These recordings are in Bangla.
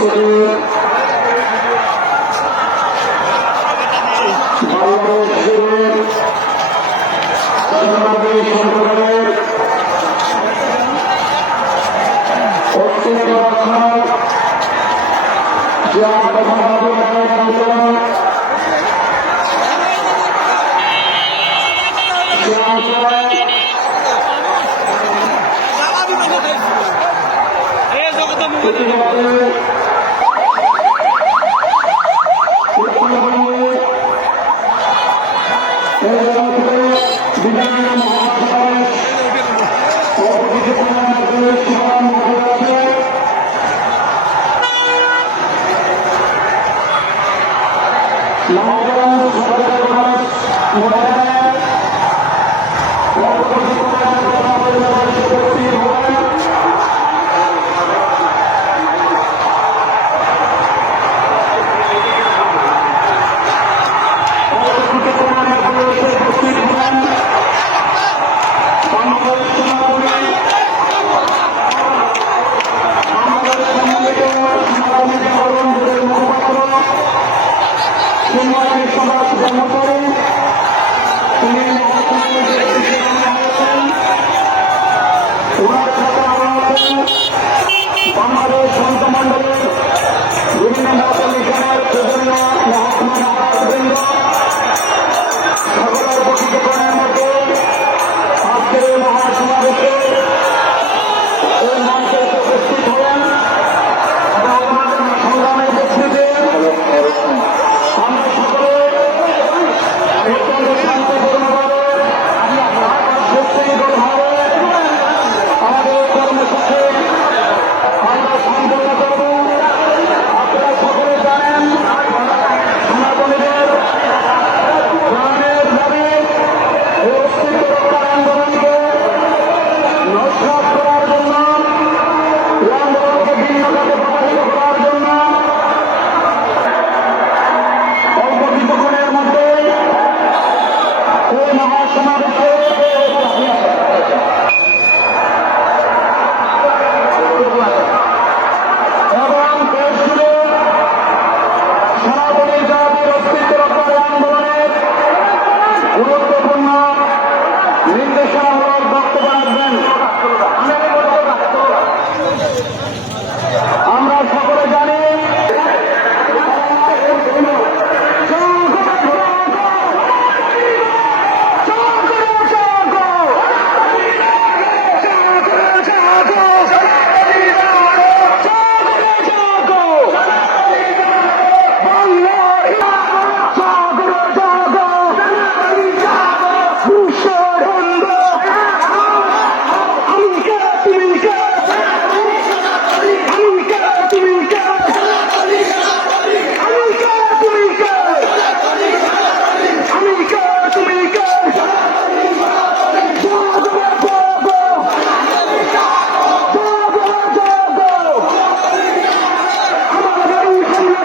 উপস্থিতি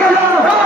Bacalhau!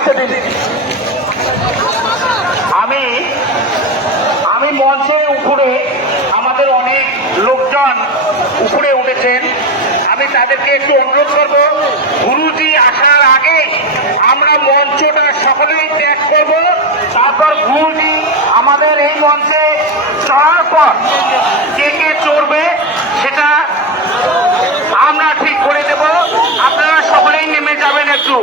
আসতে দিন আমি আমি মঞ্চের উপরে আমাদের অনেক লোকজন উপরে উঠেছেন। আমি তাদেরকে একটু অনুরোধ করব, গুরুজি আসার আগে আমরা মঞ্চটা সকলেই ত্যাগ করব। তারপর গুরুজি আমাদের এই মঞ্চে চড়ার পর কে কে চড়বে সেটা আমরা ঠিক করে দেব। আপনারা সকলেই নেমে যাবেন একটু।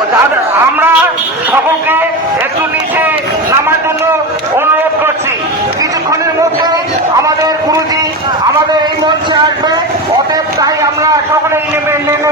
আমরা সকলকে একটু নিচে নামার জন্য অনুরোধ করছি। কিছুক্ষণের মধ্যে আমাদের গুরুজি আমাদের এই মঞ্চে আসবে অতএব তাই আমরা সকলেই নেমে নেমে